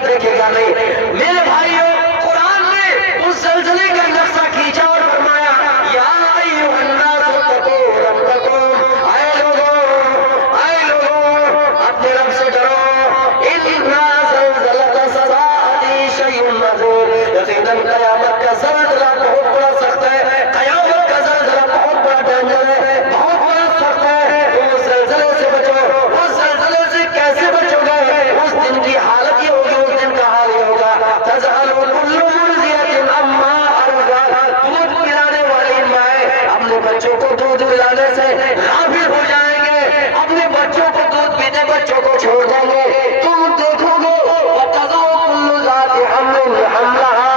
طرف دیکھے گا نہیں۔ میرے بھائیوں، قرآن نے اس زلزلے کا نقشہ کھینچا اور فرمایا یا ایھا الناس اتقوا ربکم، اے لوگوں اپنے رب سے ڈرو، اِنَّ زَلْزَلَةَ السَّاعَةِ شَیْءٌ عَظِیمٌ، یقیناً قیامت کا زلزلہ بہت بڑا سخت ہے، قیامت کا زلزلہ بہت بڑا ڈینجر ہے، بہت بڑا سخت ہے۔ تم اس زلزلے سے بچو۔ اس زلزلے سے کیسے بچو گے؟ اس دن کی حالت یہ ہوگی، اس دن کا حال یہ ہوگا تذہل کل مرضعۃ عما ارضعت، دودھ پلانے والی مائیں اپنے بچوں کو دودھ پلانے سے غافل ہو جائیں گے، اپنے بچوں کو دودھ پیتے بچوں کو چھوڑ دیں گے۔ تم دیکھو گے وتضع کل ذات حمل حملها،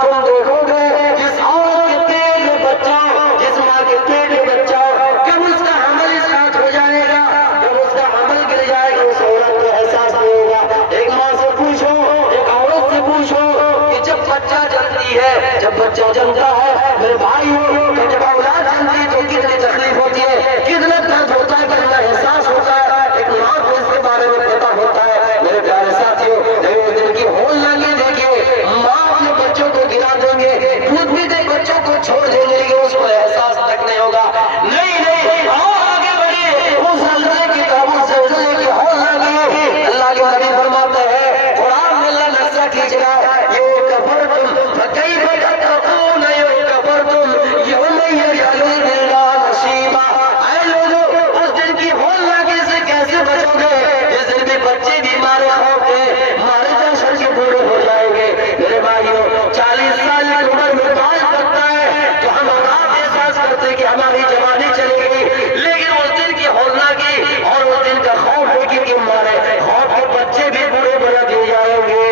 تم دیکھو گے جس عورت کے پیٹ میں بچہ، جس ماں کے پیٹ میں بچہ، جب اس کا حمل اس ہاتھ ہو جائے گا، جب اس کا حمل گر جائے گا، اس عورت کو احساس نہیں ہوگا۔ ایک ماں سے پوچھو، ایک عورت سے پوچھو کہ جب بچہ جنتی ہے، جب بچہ جنتا ہے میرے بھائیوں، کہ جب اولاد جنتی ہے تو کتنی تکلیف ہوتی ہے، کتنا درد ہوتا ہے، کتنا احساس ہوتا ہے، ایک ماں کو اس کے بارے میں پتا ہوتا ہے۔ میرے پیارے ساتھیوں، اس دن کی ہول لگی دیکھیے، ماں اپنے بچوں کو گرا دیں گے، دودھ بھی دے بچوں کو چھوڑ دیں گے، لیکن اس کو احساس تک نہیں ہوگا۔ نہیں، اور آگے بڑھیے، اس زلزلے کی طرف، اس زلزلے کی ہول لگی۔ اللہ کے نبی فرماتے ہیں، قرآن میں اللہ نقشہ کھینچ رہا ہے، یوم کفرتم فکیف تتقون یوم کفرتم یوم یجعل الولدان شیبا، اے لوگوں اس دن کی ہول لگی سے کیسے بچو گے؟ اس دن بھی بچے بیمار ہوں گے، مارے جا سر کے بوڑھے ہو جائیں گے۔ میرے بھائیوں، 40 سال کی عمر میں بال پکتا ہے تو ہم آپ احساس کرتے ہیں کہ ہماری جوانی چلی گئی، لیکن اس دن کی ہول لگی اور اس دن کا خوف ہے کہ ہمارے خوف کے بچے بھی بوڑھے بنا دیے جائیں گے،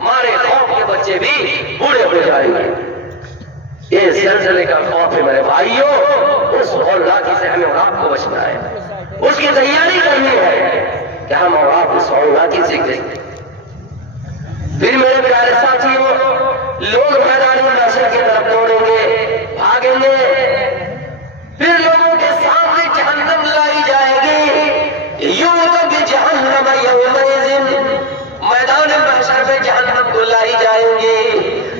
ہمارے خوف کے بچے بھی بوڑھے ہو جائیں گے۔ یہ زلزلے کا خوف ہے میرے بھائیوں، اس ہول لگی سے ہمیں اور آپ کو بچنا ہے، اس کی تیاری کرنی ہے کہ ہم اور آپ اس ہول لگی سے گئے۔ پھر میرے پیارے ساتھیوں، لوگ میدان محشر کی طرف دوڑیں گے، بھاگیں گے، پھر لوگوں کے سامنے جہنم لائی جائے گی، یوم بجہنم یومئذ، میدان محشر میں جہنم کو لائی جائیں گی،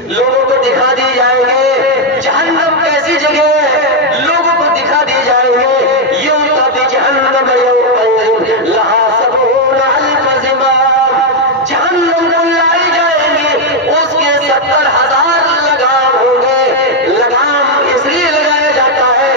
لوگوں کو دکھا دی جائیں گے جہنم کیسی جگہ ہے، لوگوں کو دکھا دی جائیں گے یوم بجہنم یومئذ لہا 70,000 زمام، جہنم کو لائی جائیں گی، اس کے 70,000 لگام ہوں گے۔ لگام اس لیے لگایا جاتا ہے،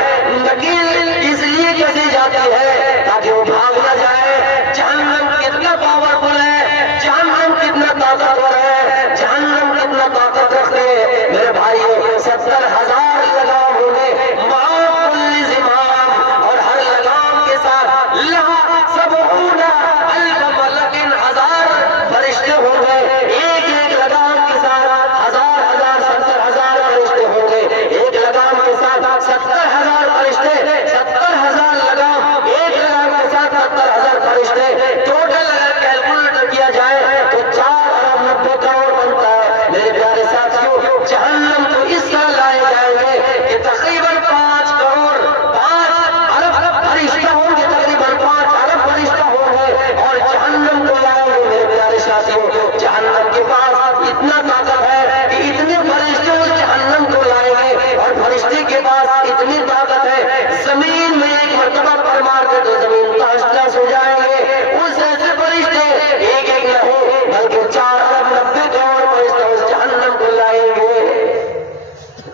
نکیل اس لیے کسی جاتی ہے تاکہ وہ بھاگ نہ جائے۔ جہنم کتنا پاورفل ہے، جہنم کتنا طاقتور ہے، جہنم کتنا طاقت رکھتے ہیں میرے بھائیوں، 70,000 لگام ہوں گے، مع کل زمام، اور ہر لگام کے ساتھ لہا 70,000 ملک، 1000 فرشتے ہوں گے، ایک لگام کے ساتھ 1000 70,000 فرشتے ہوں گے، ایک لگام کے ساتھ 70,000 فرشتے، 70,000 لگام، ایک لگام کے ساتھ 70,000 فرشتے، ٹوٹل اگر کیلکولیٹ کیا جائے تو 4,90 کروڑ بنتا ہے۔ میرے پیارے ساتھیوں، جہنم کو اس طرح لائے جائیں گے کہ تقریباً 5 کروڑ 5 ارب فرشتہ ہوں گے، تقریباً 5 ارب فرشتہ ہوں گے، اور جہنم کو لائیں گے۔ میرے پیارے ساتھیوں، جہنم کے پاس اتنا طاقت ہے کہ اتنے فرشتے اس جہنم کو لائیں گے، اور فرشتے کے پاس اتنی طاقت ہے، زمین میں ایک مرتبہ پر مار دے تو زمین تاش تاش ہو جائیں گے۔ اس ایسے فرشتے ایک نہیں بلکہ 4,90 کروڑ فرشتے اس جہنم کو لائیں گے۔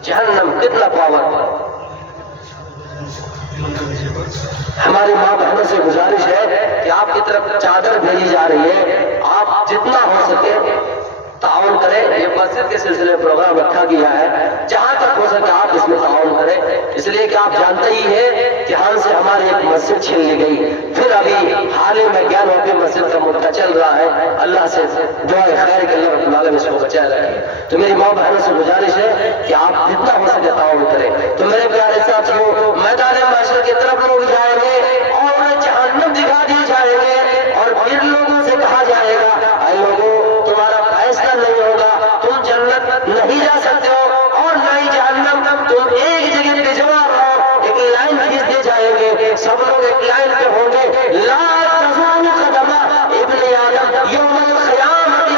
جہنم کتنا پاور۔ ہماری ماں بہنوں سے گزارش ہے کہ آپ کی طرف چادر بھیجی جا رہی ہے، آپ جتنا ہو سکے تعاون کریں۔ یہ مسجد کے سلسلے پروگرام رکھا گیا ہے، جہاں تک ہو سکے آپ اس میں تعاون کریں، اس لیے کہ آپ جانتے ہی ہیں کہ ہم سے ہماری ایک مسجد چھین لی گئی، پھر ابھی حال ہی میں گیانوں کی مسجد کا مدعا چل رہا ہے۔ اللہ سے دعائے خیر کہ اللہ رب العالمین اس کو بچائے رکھے۔ تو میری ماں بہنوں سے گزارش ہے کہ آپ جتنا ہو سکے تعاون کریں۔ تو میرے پیارے ساتھیوں، میدان محشر کی طرف لوگ جائیں گے اور انہیں جہنم دکھا دی جائے گے، اور پھر لوگوں سے کہا جائے گا اے لوگوں، تمہارا فیصلہ نہیں ہوگا، تم جنت نہیں جا سکتے ہو اور نہ ہی جہنم، تم ایک جگہ پہ جمع رہو۔ ایک لائن کھینچ دی جائے گے، سب لوگ ایک لائن پہ ہوں گے، لا تزول قدم ابن آدم یوم القیامت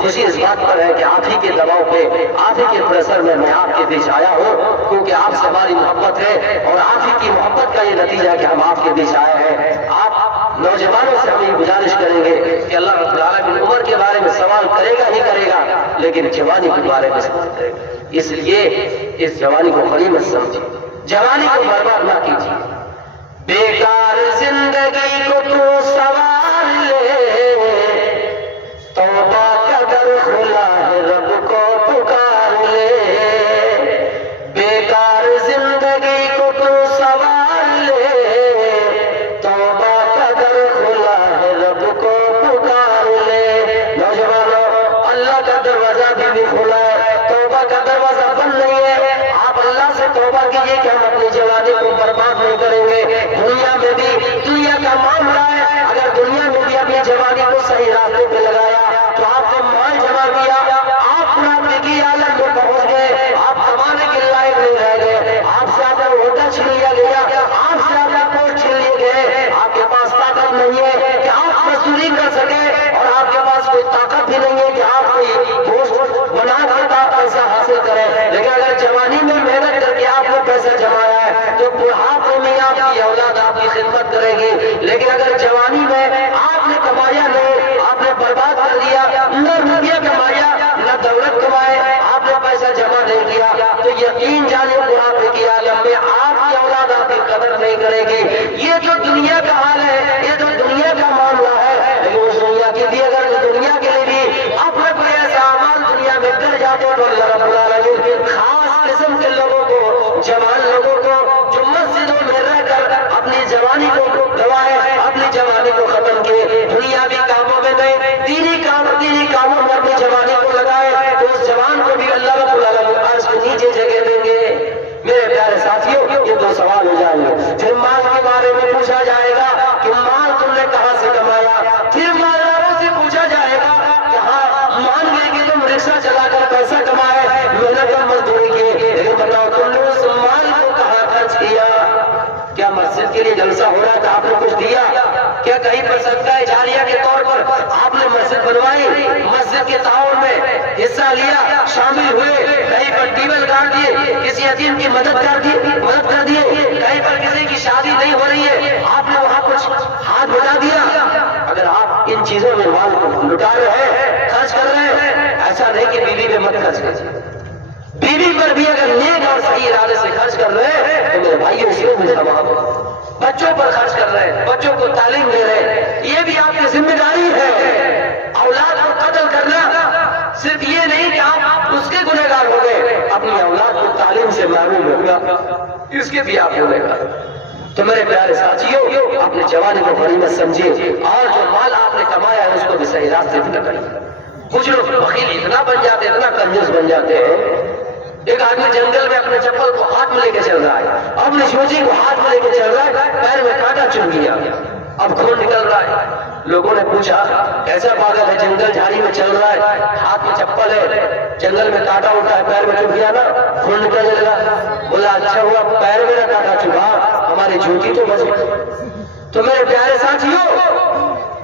خوشی اس بات پر ہے کہ آپ ہی کے دباؤ پہ، آپ ہی کے پریشر میں آپ کے بیچ آیا ہوں، کیونکہ آپ سے ہماری محبت ہے اور آپ ہی کی محبت کا یہ نتیجہ ہے کہ ہم آپ کے بیچ آئے ہیں۔ آپ نوجوانوں سے ہم یہ گزارش کریں گے کہ اللہ رب العالمین عمر کے بارے میں سوال کرے گا ہی کرے گا، لیکن جوانی کے بارے میں سوال کرے گا۔ اس لیے اس جوانی کو غنیمت سمجھیں، جوانی کو برباد نہ کیجیے۔ بیکار زندگی کو تو سوار لے، توبہ کا در کھلا ہے رب کو پکار لے۔ بیکار زندگی کو تو سوار لے، توبہ کا در کھلا ہے رب کو پکار لے۔ نوجوانوں، اللہ کا دروازہ بھی کھلا ہے، توبہ کا دروازہ بند نہیں ہے۔ آپ اللہ سے توبہ کیجیے کہ ہم اپنی جوانی کو برباد نہیں کریں گے۔ دنیا میں بھی دنیا کا معاملہ ہے، اگر دنیا میں بھی اپنی جوانی کو صحیح راستے پہ لگایا تو آپ نے مال جمع کیا، آپ بڑھاپے کی عالم میں پہنچ گئے، آپ کمانے کے لائق نہیں رہ گئے، آپ سے آپ کا عہدہ چھین لیا گیا، آپ سے آپ کا پوسٹ چھین لیے گئے، آپ کے پاس طاقت نہیں ہے کہ آپ مزدوری کر سکیں، اور آپ کے پاس کوئی طاقت بھی نہیں ہے کہ آپ کوئی پوسٹ بنا کر پیسہ حاصل کریں۔ لیکن اگر جوانی میں محنت کر کے آپ نے پیسہ جمایا ہے تو بڑھاپے میں آپ کی اولاد آپ کی خدمت کرے گی۔ لیکن اگر جوانی میں آپ نے کمایا نہیں، آپ نے برباد کر دیا، نہ روپیہ کمایا نہ دولت کمائے، آپ نے پیسہ جمع نہیں کیا، تو یقین جانے بڑھاپے کی عالم میں آپ کی اولاد آپ کی قدر نہیں کرے گی۔ یہ جو دنیا کا حال ہے، یہ جو دنیا کا معاملہ ہے، لیکن اس دنیا کے بھی اگر دنیا کے لیے بھی اپنے کوئی ایسا اعمال دنیا میں کر جاتے تو اللہ رب العالمین خاص قسم کے لوگوں کو، جوان لوگوں کو جو مسجدوں میں رہ کر اپنی جوانی کو گوائے، اپنی جوانی کو ختم کیے، دنیاوی کاموں میں نہیں، دینی کاموں میں اپنی جوانی کو لگائے، تو اس جوان کو بھی اللہ رب العالمین عرش کے نیچے جگہ دیں گے۔ میرے پیارے ساتھیوں، یہ دو سوال ہو جائیں گے۔ پھر مال کے بارے میں پوچھا جائے گا کہ مال تم نے کہاں سے کمایا، پھر مالداروں سے پوچھا جائے گا کہ ہاں مان گئے کہ تم رکشہ چلا کر پیسہ کمائے، محنت اور مزدوری کی، لیکن بتاؤ تم نے اس مال کو کہاں خرچ کیا؟ کیا مسجد کے لیے جلسہ ہو رہا تھا آپ نے کچھ دیا؟ کیا کہیں پر صدقہ جاریہ کے طور پر آپ نے مسجد بنوائی، مسجد کے تعاون میں حصہ لیا، شامل ہوئے، کہیں پر ٹیبل گاڑ دیے، کسی یتیم کی مدد کر دیے، کہیں پر کسی کی شادی نہیں ہو رہی ہے آپ نے وہاں کچھ ہاتھ بٹا دیا؟ اگر آپ ان چیزوں میں مال کو لٹا رہے ہیں، خرچ کر رہے ہیں، ایسا نہیں کہ بیوی پہ مت خرچ کیجیے، بیوی پر بھی اگر نیک اور صحیح ارادے سے خرچ کر رہے ہیں تو میرے بھائیوں اس میں ثواب ہے۔ بچوں پر خرچ کر رہے ہیں، بچوں کو تعلیم دے رہے ہیں، یہ بھی آپ کی ذمہ داری ہے۔ اولاد کو قتل کرنا صرف یہ نہیں کہ آپ اس کے گنہگار ہو گئے، اپنی اولاد کو تعلیم سے محروم ہوگا، اس کے بھی آپ گنہگار۔ تو میرے پیارے ساتھیوں، اپنے جوانی کو غنیمت سمجھیے، اور جو مال آپ نے کمایا ہے اس کو بھی صحیح راستے پہ لگائیے۔ کچھ لوگ بخیل اتنا بن جاتے ہیں، اتنا کنجوس بن جاتے ہیں، ایک آدمی جنگل میں اپنے چپل کو ہاتھ میں لے کے چل رہا ہے، اپنی شوچی کو ہاتھ میں لے کے چل رہا ہے، پیر میں کانٹا چبھ گیا، اب خون نکل رہا ہے۔ لوگوں نے پوچھا کیسا پاگل ہے، جنگل جھاڑی میں چل رہا ہے، ہاتھ میں چپل ہے، جنگل میں کانٹا اٹھا ہے، پیر میں چبھ گیا نا، خون نکلنے لگا۔ بولا اچھا ہوا پیر میں نہ کانٹا چبھا، ہماری جوتی تو بچ گئی۔ تو میرے پیارے ساتھیوں،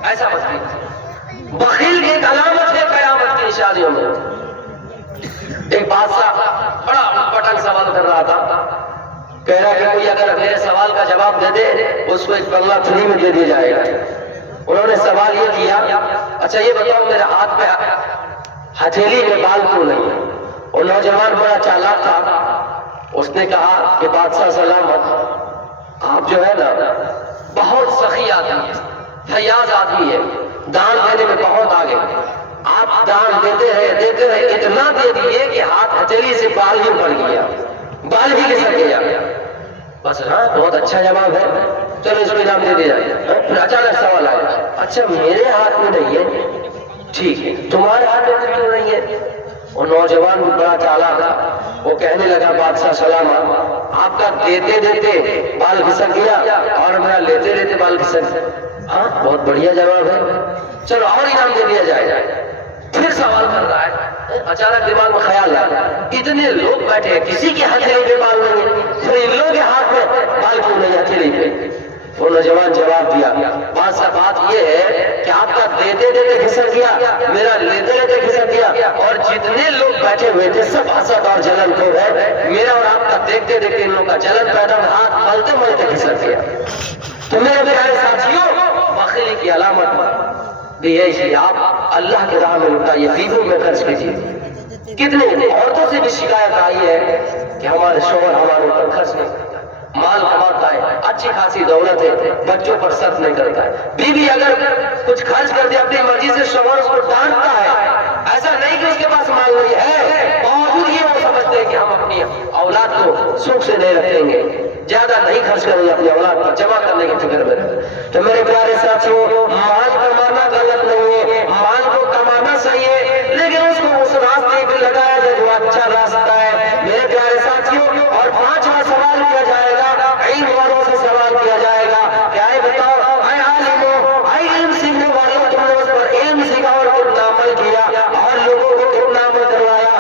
ایسا مت کیجیے، بخیل کی ایک علامت ہے قیامت کی نشانیوں میں۔ ایک بادشاہ بڑا پٹنگ سوال کر رہا تھا، کہہ رہا کہ کوئی اگر میرے سوال کا جواب دے دے اس کو ایک بنگلہ فری میں دے دیا جائے گا۔ انہوں نے سوال یہ کیا، اچھا یہ بتاؤ میرے ہاتھ پہ ہتھیلی میں بال کیوں نہیں ہے؟ اور نوجوان بڑا چالاک تھا، اس نے کہا کہ بادشاہ سلامت، آپ جو ہے نا بہت سخی آدمی ہے، فیاض آدمی ہے، دان دینے میں بہت آگے، آپ دان دیتے رہے، اتنا دے دیے کہ ہاتھ ہتھیلی سے بال ہی پڑ گیا، بال ہی کسک گیا۔ بس ہاں بہت اچھا جواب ہے، چلو اس کو انعام دے دیا جائے۔ پھر اچانک سوال آیا، اچھا میرے ہاتھ میں نہیں ہے، ٹھیک ہے تمہارے ہاتھ میں کیوں نہیں ہے؟ اور نوجوان بڑا چالاک تھا، وہ کہنے لگا بادشاہ سلامت، آپ کا دیتے دیتے بال کھسک گیا اور میرا لیتے لیتے بال کھسک گیا۔ ہاں بہت بڑھیا جواب ہے، چلو اور انعام دے دیا جائے۔ پھر سوال کر رہا ہے، اچانک دماغ میں خیال آیا، اتنے لوگ بیٹھے ہیں، کسی کی ہتھیلی پہ بال نہیں ہے، پھر ان لوگوں کے ہاتھ میں بال کیوں نہیں ہتھیلی پہ؟ وہ نوجوان جواب دیا، بات یہ ہے کہ آپ کا دیتے دیتے کھسک گیا، میرا لیتے لیتے کھسک گیا، اور جتنے لوگ بیٹھے ہوئے تھے سب حسد اور جلن کو ہے، میرا اور آپ کا دیکھتے دیکھتے ان لوگوں کا جلن پیدا ہوا، ہاتھ ملتے ملتے کھسک گیا۔ تو میرے پیارے ساتھیوں، بخیلی کی علامت بھی ہے کہ آپ اللہ کی راہ میں لٹائیے، بیویوں میں خرچ کیجیے۔ کتنے عورتوں سے بھی شکایت آئی ہے کہ ہمارے شوہر ہمارے اوپر خرچ نہیں کرتا، مال کماتا ہے، اچھی خاصی دولت ہے، بچوں پر صرف نہیں کرتا ہے۔ بیوی اگر کچھ خرچ کر دے اپنی مرضی سے، شوہر اس کو ڈانٹتا ہے، ایسا نہیں کہ اس کے پاس مال نہیں ہے، باوجود یہ وہ سمجھتے ہیں کہ ہم اپنی اولاد کو سوکھ سے نہیں رکھیں گے، زیادہ نہیں خرچ کریں گے، اپنی اولاد پر جمع کرنے کی فکر میں رہتے۔ تو میرے پیارے ساتھیوں، مال کمانا غلط نہیں ہے، مال کو کمانا صحیح ہے، لیکن اس کو اس راستے پہ لگایا جائے جو اچھا راستہ ہے۔ میرے پیارے ساتھیوں، اور پانچواں سوال کیا جائے گا، علم والوں سے سوال کیا جائے گا، کیا ہے بتاؤ، اے عالموں، اے علم سیکھنے والوں، تم نے اس پر علم سیکھا اور کتنا عمل کیا اور لوگوں کو کتنا عمل کروایا،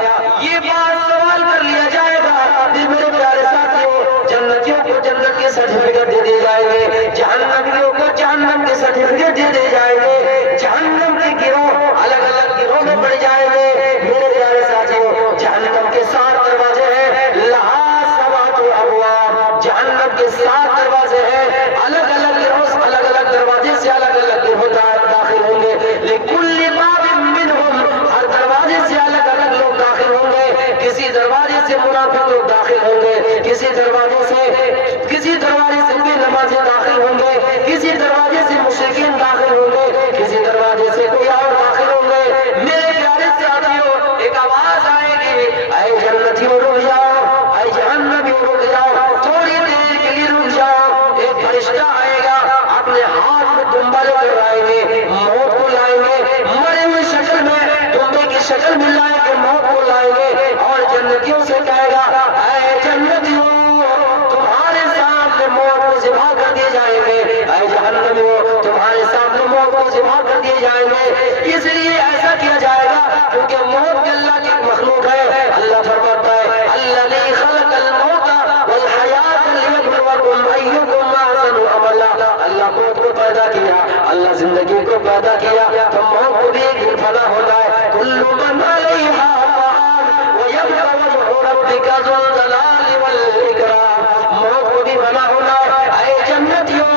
یہ بات سوال کر لیا جائے گا۔ پھر میرے پیارے ساتھیوں، جنتیوں کو جنت کے سرٹیفکیٹ دے دیے جائیں گے، جہنمیوں کو جہنم کے سرٹیفکیٹ دے دیے جائیں گے، جہنم کے گروہ الگ الگ گروہ میں پڑ جائیں گے۔ میرے پیارے ساتھیوں، جہنم کے 7 دروازے ہیں، لہا سبعۃ ابواب، جہنم کے 7 دروازے ہیں، الگ الگ گروہ الگ الگ دروازے سے الگ الگ گروہ داخل ہوں گے، لکل باب منہم، ہر دروازے سے الگ الگ لوگ داخل ہوں گے، کسی دروازے سے منافق لوگ داخل ہوں گے، کسی دروازے سے بھی نمازی داخل ہوں گے، کسی دروازے سے مشرکین داخل ہوں گے، کسی دروازے سے کوئی اور داخل ہوں گے۔ میرے پیارے ساتھیوں، ایک آواز آئے گی، اے جنتیوں رک جاؤ، اے جہنمیوں رک جاؤ، تھوڑی دیر کے لیے رک جاؤ۔ ایک فرشتہ آئے گا، اپنے ہاتھ میں دمبا لے کر آئیں گے، موت کو لائیں گے، مرے ہوئی شکل میں دمبے کی شکل میں لائیں گے، موت کو لائیں گے، اور جنتیوں سے کہے گا، اے جنتیوں، تمہارے سامنے موت کو ذبح کر دیے جائیں گے، اے جہنمیوں، تمہارے سامنے موت کو ذبح کر دیے جائیں گے۔ اس لیے ایسا کیا جائے گا کیونکہ موت بھی اللہ کی مخلوق ہے۔ اللہ فرماتا ہے، الذی خلق الموت والحیات لیبلوکم ایکم احسن عملا، اللہ موت کو پیدا کیا، اللہ زندگی کو پیدا کیا، تو موت کو بھی ایک دن فنا ہونا ہے۔ کل من علیہا فان ویبقى وجہ ربک ذو الجلال والاکرام، موت کو بھی فنا ہونا ہے۔ اے جنتیوں،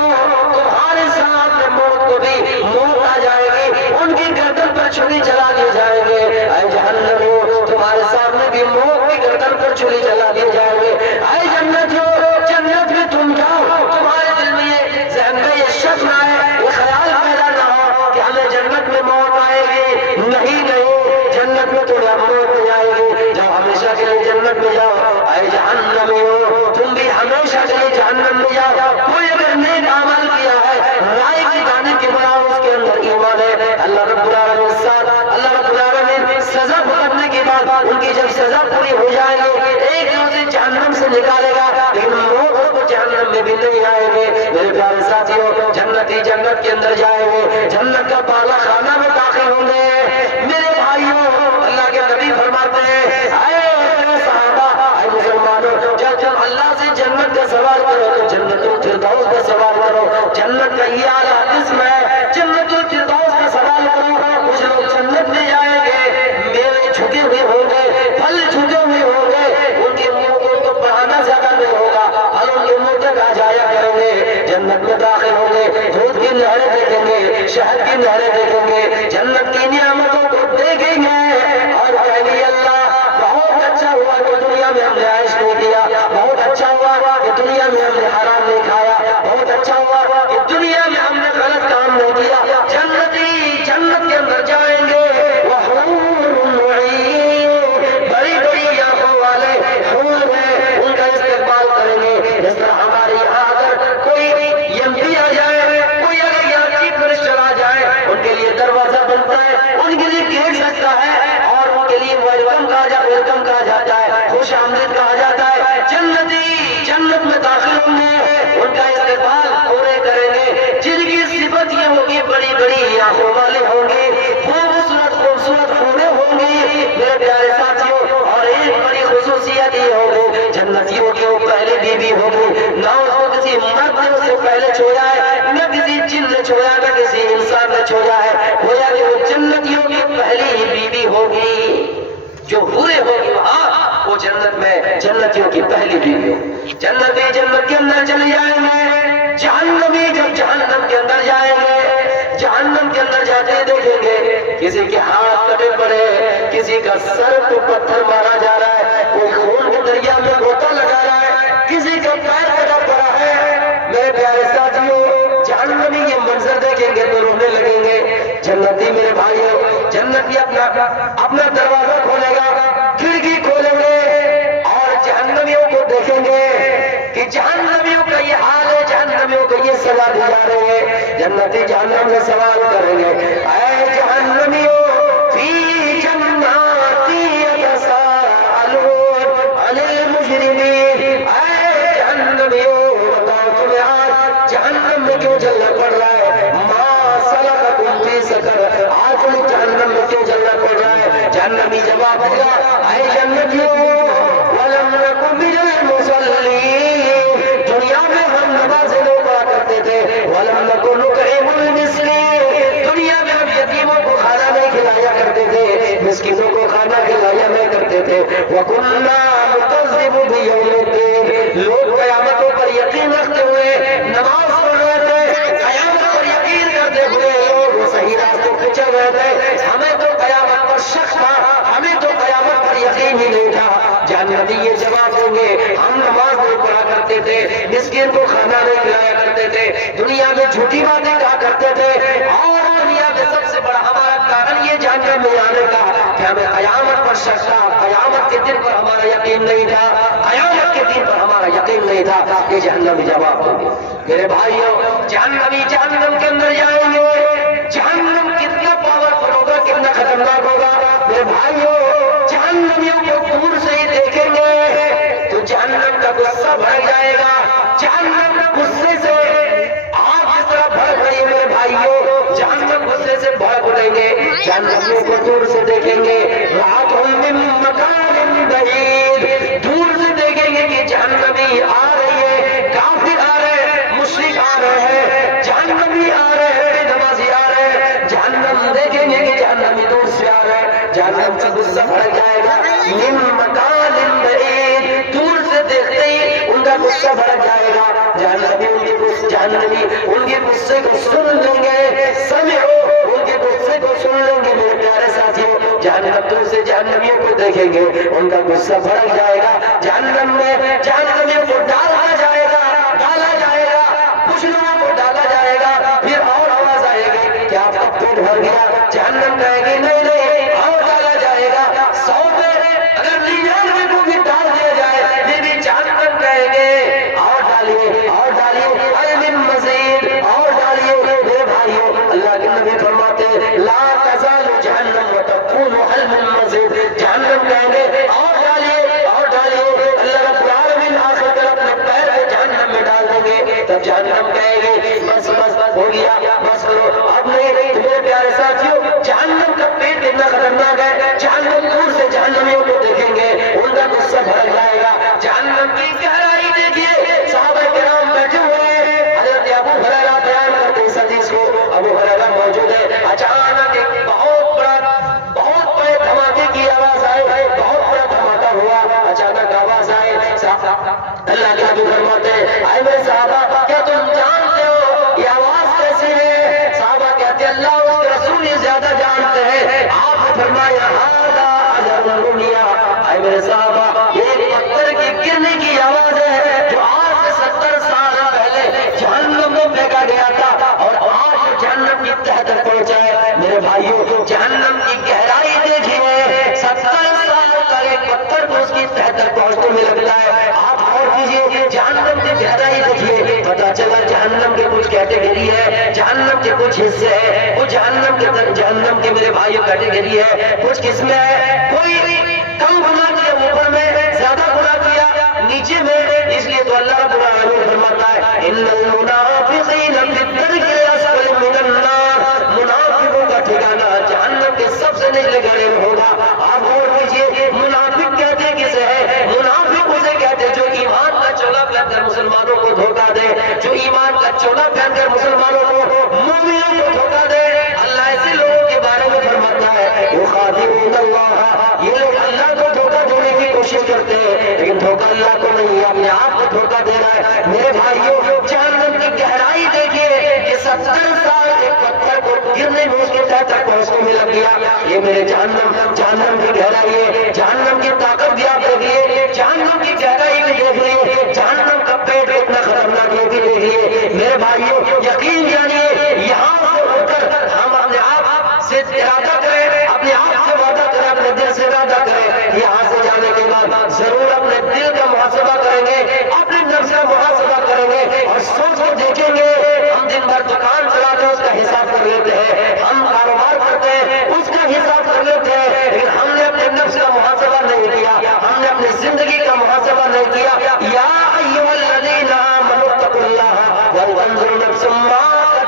تمہارے سامنے موت کو بھی موت آ جائے گی، ان کی گردن پر چھری چلا دی جائے گے۔ اے جہنمیوں، تمہارے سامنے بھی موت کی گردن پر چھری چلا دی جائے گے۔ اے جنتیوں، جنت میں تم جاؤ، تمہارے دل میں یہ ذہن میں یہ شک نہ آئے، یہ خیال پیدا نہ ہو کہ ہمیں جنت میں موت آئے گی، نہیں نہیں، جنت میں تمہیں موت نہیں آئے گی، جب ہمیشہ کے لیے جنت میں جاؤ۔ اے جہنمیوں، تم بھی ہمیشہ کے لیے جہنم میں جاؤ۔ کوئی اگر نیک عمل کیا ہے، رائے کی دانے کے برابر اس کے اندر ایمان ہے، اللہ رب العالمین ساتھ، اللہ رب العالمین سزا بھگتنے کے بعد ان کی جب سزا پوری ہو جائے گی، ایک دن اسے جہنم سے نکالے گا، لیکن موت کو جہنم میں بھی نہیں آئے گے۔ میرے پیارے ساتھیوں، جنتی جنت کے اندر جائیں گے، جنت کا بالا خانہ میں داخل ہوں گے۔ میرے بھائیوں، اللہ کے نبی فرماتے ہیں، اے صحابہ، اے مسلمانوں، جب اللہ سے جنت کا سوال کرو تو جنت الفردوس کا سوال کرو، جنت کا یہ اعلیٰ قسم ہے، جنت الفردوس کا سوال کرو۔ کچھ لوگ جنت میں جائیں گے، میوے جھکے ہوئے ہوں گے، پھل جھکے ہوئے ہوں گے، ان کے منہ کو ان کو پڑھانا زیادہ نہیں ہوگا، پھل ان کے منہ تک آ جایا کریں گے، جنت میں داخل ہوں گے، دودھ کی نہریں دیکھیں گے، شہد کی نہریں دیکھیں گے، جنت کی نعمتوں کو دیکھیں گے، اور کہیں گے اللہ بہت اچھا ہوا کہ دنیا میں ہم نے عیش نہیں کیا، بہت اچھا ہوا کہ دنیا میں ہم نے حرام نہیں کھایا، بہت اچھا ہوا کہ دنیا میں ہم نے غلط کام نہیں کیا۔ جنتی جنت کے اندر جائیں گے، وحور عین، بڑی بڑی آنکھوں والے حور ہیں، ان کا استقبال کریں گے۔ جس طرح ہمارے یہاں اگر کوئی ایم پی آ جائے، کوئی اگر یہاں چیف منسٹر آ جائے، ان کے لیے دروازہ بنتا ہے، ان کے لیے گیٹ لگتا ہے، اور ان کے لیے ویلکم کہا جاتا ہے، خوش آمدید کہا جاتا ہے۔ جنتی جنت میں داخل ہوں گے، ان کا استقبال پورے کریں گے، جن کی صفت یہ ہوگی، بڑی بڑی آنکھوں والے ہوں گے، خوبصورت خوبصورت حوریں ہوں گی۔ میرے پیارے ساتھیوں، اور ایک بڑی خصوصیت یہ ہوگی، جنتیوں کی وہ پہلی بیوی ہوگی، نہ اس کو کسی مرد نے اس سے پہلے چھویا ہے، نہ کسی جن نے چھویا نہ کسی انسان نے چھویا ہے، گویا کہ وہ جنتیوں کی پہلی بیوی ہوگی جو حوریں ہوگی وہاں، وہ جنت میں جنتیوں کی پہلی بیوی ہوگی۔ جنتی جنت کے اندر چلے جائیں گے، جہنمی جب جہنم کے اندر جائیں گے، جہنم کے اندر جاتے دیکھیں گے کسی کے ہاتھ کٹے پڑے، کسی کا سر پہ پتھر مارا جا رہا ہے، کوئی خون کے دریا میں غوطہ لگا رہا ہے، کسی کا پیر کٹا پڑا ہے۔ میرے پیارے ساتھیوں، جہنمی یہ منظر دیکھیں گے تو رونے لگیں گے۔ جنتی میرے بھائیوں، جنتی اپنا دروازہ کھولے گا، کھڑکی کھولیں گے اور جہنمیوں کو دیکھیں گے کہ جہنمیوں کا یہ حال ہے، جہنمیوں کو یہ سزا دی جا رہی ہے۔ جنتی جہنم سے سوال کریں گے، اے جہنمیوں فی جناتی یتساءلون عن المجرمین، اے جہنمیوں بتاؤ تمہیں آج جہنم میں کیوں جلنا پڑ رہا ہے؟ ما سلککم فی سقر، آج تمہیں جہنم میں کیوں جلنا پڑ رہا ہے؟ جہنمی جواب دیا، اے جنتیوں ولم نک من المصلین، دنیا میں ہم نمازیں نہیں پڑھا کرتے تھے، ولم نک نطعم المسکین، دنیا میں ہم یتیموں کو کھانا نہیں کھلایا کرتے تھے، مسکینوں کو کھانا کھلایا نہیں کرتے تھے، وَكُنَّا نُكَذِّبُ بِيَوْمِ الدِّينِ، لوگ قیامتوں پر یقین رکھتے ہوئے نماز پڑھ رہے تھے، قیامت پر یقین کرتے ہوئے لوگ صحیح راستوں پہ چل رہے تھے، ہمیں تو قیامت پر شک تھا، ہمیں تو قیامت پر یقین ہی نہیں تھا۔ جہنمی یہ جواب دیں گے، ہم نماز نہیں پڑھا کرتے تھے، مسکین کو کھانا نہیں کھلایا کرتے تھے، دنیا میں جھوٹی باتیں کہا کرتے تھے، اور دنیا میں سب سے بڑا ہمارا کارن یہ جہنم میں آنے کا کہ ہمیں قیامت پر شک تھا، قیامت کے دن پر ہمارا یقین نہیں تھا، قیامت کے دن پر ہمارا یقین نہیں تھا۔ یہ جہنمی جواب دیں گے۔ میرے بھائیوں، جہنمی جہنم کے اندر جائیں گے، جہنم کتنا پاورفل ہوگا، کتنا خطرناک ہوگا۔ میرے بھائیوں، جہنمیوں کو دور سے ہی دیکھیں گے تو جہنم کا غصہ بڑھ جائے گا، جہنم غصے سے آگ جس طرح بھڑک رہی ہے میرے بھائیوں، جہنم غصے سے بھڑک اٹھیں گے۔ جہنمیوں کو دور سے دیکھیں گے، راتوں من مکان بعید، دور سے دیکھیں گے کہ جہنمی آ رہی ہے، کافر آ رہے ہیں، مشرک آ رہے ہیں، جہنمی آ رہے ہیں، بے نمازی آ رہے ہیں، جہنم دیکھیں گے کہ جہنمی دور سے آ رہے ہیں، جہنم سے غصہ بڑھ جائے گا۔ من مکان بعید، دور سے دیکھتے ہی ان کا غصہ بڑھ جائے گا۔ جہنمی ان کے غصے کو سن لیں گے، سمعوا، ان کے غصے کو سن لیں گے۔ میرے پیارے ساتھیوں، جہنم دور سے جہنمیوں کو دیکھیں گے، ان کا غصہ بڑھ جائے گا۔ جہنم میں جہنمیوں کو ڈالا جائے گا، کچھ لوگوں کو ڈالا جائے گا، پھر اور آواز آئے گی کہ آپ کا پیٹ بھر گیا، جہنم کہے گی نہیں، اور ڈالا جائے گا۔ 100 میں اگر 99 کو بھی ڈال دیا جائے پھر بھی جہنم کہے گے اور ڈالیے، اور ڈالیے، حل من مزید، اور ڈالیے۔ میرے بھائیوں، اللہ کے نبی فرماتے ہیں لا تزال جہنم وتقول حل من مزید، جہنم کہیں گے اور ڈالیے، اور ڈالیے۔ اللہ رب العالمین آخر کر اپنے پیر کو جہنم میں ڈال دیں گے، تب جہنم کہے گی بس ہو گیا، بس کرو اب نہیں۔ میرے پیارے ساتھیوں، جہنم کا پیٹ کتنا خطرناک ہے، جہنم دور سے جہنمیوں کو دیکھیں گے، ان کا غصہ بھڑک جائے گا۔ جہنم کی گہرائی دیکھیے، صحابہ کرام بیٹھے ہوئے ہیں، حضرت ابو ہریرہ بیان کرتے اس حدیث کو، ابو ہریرہ موجود ہے۔ اچانک ایک بہت بڑے دھماکے کی آواز آئی، بہت بڑا دھماکہ ہوا، اچانک آواز آئی، اللہ کے نبی فرماتے ہیں اے میرے صحابہ، کیا تم جانتے ہو یہ آواز کیسی ہے؟ صحابہ کہتے ہیں اللہ اور اس کے رسول یہ زیادہ جانتے ہیں۔ آپ نے فرمایا ھذا اجر الدنیا، اے میرے صحابہ یہ ایک پتھر کی گرنے کی آواز ہے جو آج سے 70 سال پہلے جہنم میں پھینکا گیا تھا اور آج جہنم کی تہہ تک پہنچا ہے۔ میرے بھائیوں، جہنم کی گہرائی دیکھیے، 70 سال کا ایک پتھر کو اس کی تہہ تک پہنچنے میں لگتا ہے۔ آپ اور کیجئے، جہنم کی گہرائی دیکھیے، پتہ چلا جہنم کے کچھ کیٹیگری ہے، جہنم کے کچھ حصے ہیں، وہ جہنم کے میرے بھائیوں کیٹیگری ہے، کچھ قسمیں ہیں، کوئی کم گناہ کیا اوپر میں، زیادہ گناہ کیا نیچے میں، اس لیے تو اللہ رب العالمین فرماتا ہے ان المنافقین فی الدرک الاسفل من النار، منافقوں کا ٹھکانہ جہنم کے سب سے نچلے گڑھے میں ہوگا۔ آپ غور کیجئے، منافق کہتے کسے ہے؟ منافق اسے کہتے جو ایمان کا چولا پہن کر مسلمانوں کو دھوکہ دے، جو ایمان کا چولا پہن کر مسلمانوں کو منہ کوشش کرتے ہیں لیکن دھوکہ اللہ کو نہیں، اپنے آپ کو دھوکہ دے رہا ہے۔ میرے بھائیوں جہنم کی گہرائی دیکھیے کہ 70 سال ایک پتھر کو گرنے میں اس کے تہ تک پہنچنے میں لگ گیا۔ یہ میرے جہنم کی گہرائی ہے، جہنم کی طاقت بھی آپ دیکھیے، جہنم کی گہرائی بھی دیکھیے، جہنم کا پیٹ اتنا خطرناک یہ بھی دیکھیے۔ میرے بھائیوں یقین جانیے یہاں سے ہو کر ہم اپنے آپ سے ارادہ کریں، اپنے آپ سے وعدہ کریں، اپنے دل سے ارادہ کریں، یہاں سے جانے کے بعد ضرور اپنے دل کا محاسبہ کریں گے، اپنے نفس کا محاسبہ کریں گے اور سوچ کے دیکھیں گے ہم دن بھر دکان چلاتے ہیں اس کا حساب کر لیتے ہیں، ہم کاروبار کرتے ہیں اس کا حساب کر لیتے ہیں، لیکن ہم نے اپنے نفس کا محاسبہ نہیں کیا، ہم نے اپنی زندگی کا محاسبہ نہیں کیا۔ یا ایھا الذین آمنوا اتقوا اللہ ولتنظر نفس ما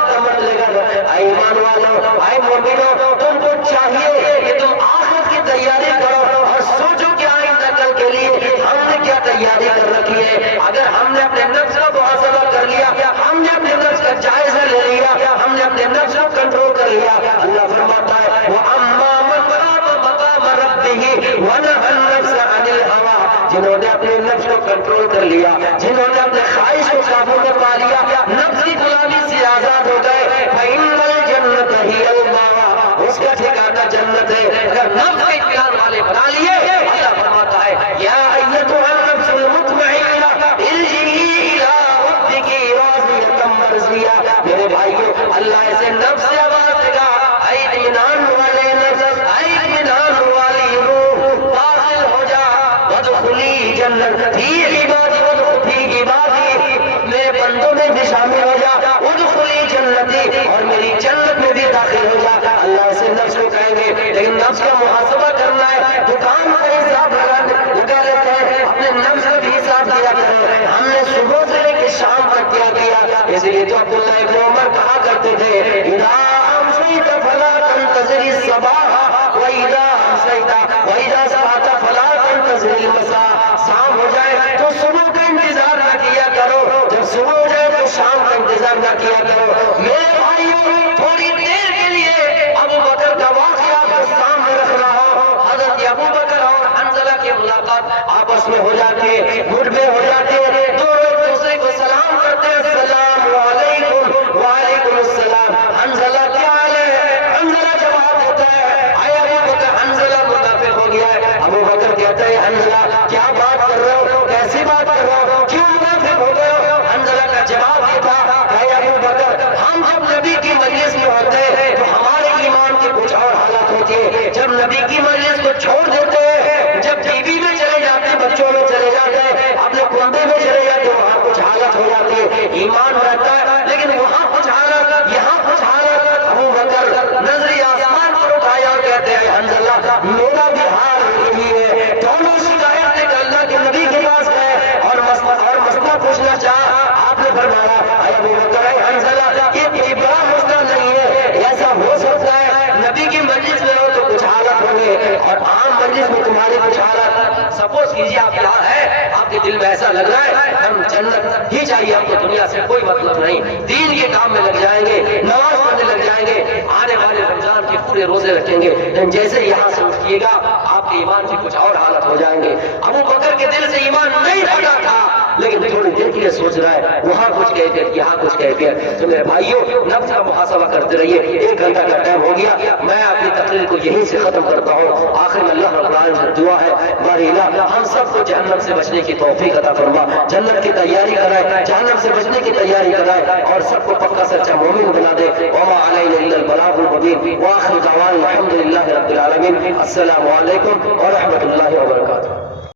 قدمت لغد۔ اے ایمان والو، اے مومنو، تم کو چاہیے کہ تم آخرت کی تیاری کرو اور سوچو کہ آئندہ کل کے لیے ہم نے کیا تیاری کر رکھی ہے۔ اگر ہم نے اپنے نفس کا محاسبہ کر لیا، ہم نے اپنے نفس کا جائزہ لے لیا، ہم نے اپنے نفس کو کنٹرول کر لیا، اللہ فرماتا ہے وَأَمَّا مَنْ خَافَ مَقَامَ رَبِّهِ وَنَهَى النَّفْسَ عَنِ الْهَوَىٰ۔ جنہوں نے اپنے نفس کو کنٹرول کر لیا، جنہوں نے اپنے خواہش کو قابو میں پا لیا، نفس کی غلامی سے آزاد ہو گئے، فَإِنَّ الْجَنَّةَ هِيَ الْمَأْوَىٰ، اس کا ٹھکانہ جنت ہے۔ اگر نفس کے اطمینان والے بنا لیے، اللہ فرماتا ہے یا ایتھا النفس المطمئنہ ارجعی الی ربک راضیۃ مرضیہ۔ میرے بھائیو اللہ ایسے نفس سے آواز دے گا، اے اطمینان والے نفس، اے اطمینان والی روح، داخل ہو جا، وادخلی جنت فی عبادی وادخلی عبادی، میرے بندوں میں بھی شامل ہو جا، وادخلی جنتی، اور میری جنت میں بھی داخل ہو جا۔ اللہ ایسے نفس کو کہیں گے، لیکن نفس کا محاسبہ کرنا ہے، دکان کا حساب لگا لیتے ہیں، اپنے نفس کا بھی حساب کیا کریں، ہم نے صبح سے لے کے شام تک کیا کیا۔ اس لیے تو عبداللہ ابن عمر کہا کرتے تھے اذا امسیت فلا تنتظر الصباح واذا امسیت واذا اصبحت فلا تنتظر المساء۔ شام ہو جائے تو صبح کا انتظار نہ کیا کرو، جب صبح ہو جائے تو شام کا انتظار نہ کیا کرو۔ میرے بھائیوں تھوڑی دیر کے لیے ابو بکر کا واقعہ آپ کو سامنے رکھ رہا ہوں۔ حضرت ابو بکر اور حنظلہ کی ملاقات آپس میں ہو جاتی ہے، گھٹنے ہو جاتے ہیں، دونوں ایک دوسرے کو سلام کرتے ہیں، السلام علیکم وعلیکم السلام، حنظلہ کیا حال ہے؟ حنظلہ جواب دیتا ہے اے ابو بکر، حنظلہ منافق ہو گیا ہے۔ ابو بکر کہتا ہے حنظلہ کیا بات کر رہے ہو، کیسی بات کر رہے ہو، کیوں منافق ہو گئے ہو؟ حنظلہ کا جواب یہ تھا اے ابو بکر، ہم جب نبی کی مجلس میں ہوتے ہیں تو ہمارے ایمان کی کچھ اور حالت ہوتی ہے، جب نبی کی مجلس کو چھوڑ دیتے ہیں، جب بیوی میں چلے جاتے ہیں، بچوں میں چلے جاتے ہیں، اپنے کنبے میں چلے جاتے ہیں، وہاں کچھ حالت ہو جاتی ہے، ایمان رہتا ہے لیکن وہاں کچھ حالت، یہاں کچھ حالت۔ ابو بکر نظر آسمان پر اٹھایا اور کہتے ہیں حنظلہ میرا بھی حال یہی ہے۔ دونوں شکایت لے کر اللہ کے نبی کے پاس گئے اور مسئلہ پوچھنا چاہا، آپ نے فرمایا اے ابو بکر اے حنظلہ یہ کوئی بڑا مسئلہ نہیں ہے، ایسا ہو سکتا ہے نبی کی مجلس میں ہو تو کچھ حالت ہوگی اور عام مجلس میں تمہاری کچھ حالت۔ سپوز کیجیے آپ یہاں ہیں، آپ کے دل میں ایسا لگ رہا ہے ہم جنت ہی چاہیے، ہم کو دنیا سے کوئی مطلب نہیں، دین کے کام میں لگ جائیں گے، نماز پڑھنے لگ جائیں گے، آنے والے رمضان کے پورے روزے رکھیں گے، لیکن جیسے یہاں سے اٹھیے گا آپ کے ایمان کی کچھ اور حالت ہو جائیں گے۔ ابو بکر کے دل سے ایمان نہیں پھٹا تھا لیکن تھوڑی دیر کے لیے سوچ رہا ہے وہاں کچھ کیفیت یہاں کچھ کیفیت۔ تو میرے بھائیوں نفس کا محاسبہ کرتے رہیے۔ 1 گھنٹہ کا ٹائم ہو گیا، میں اپنی تقریر کو یہیں سے ختم کرتا ہوں۔ آخر میں اللہ رب العالمین سے دعا ہے باری الہ ہم سب کو جہنم سے بچنے کی توفیق عطا فرما، جنت کی تیاری کرائے، جہنم سے بچنے کی تیاری کرائے اور سب کو پکا سچا مومن بنا دے۔ وما علینا الا البلاغ المبین، واخر دعوانا الحمد للہ رب العالمین۔ السلام علیکم ورحمۃ اللہ۔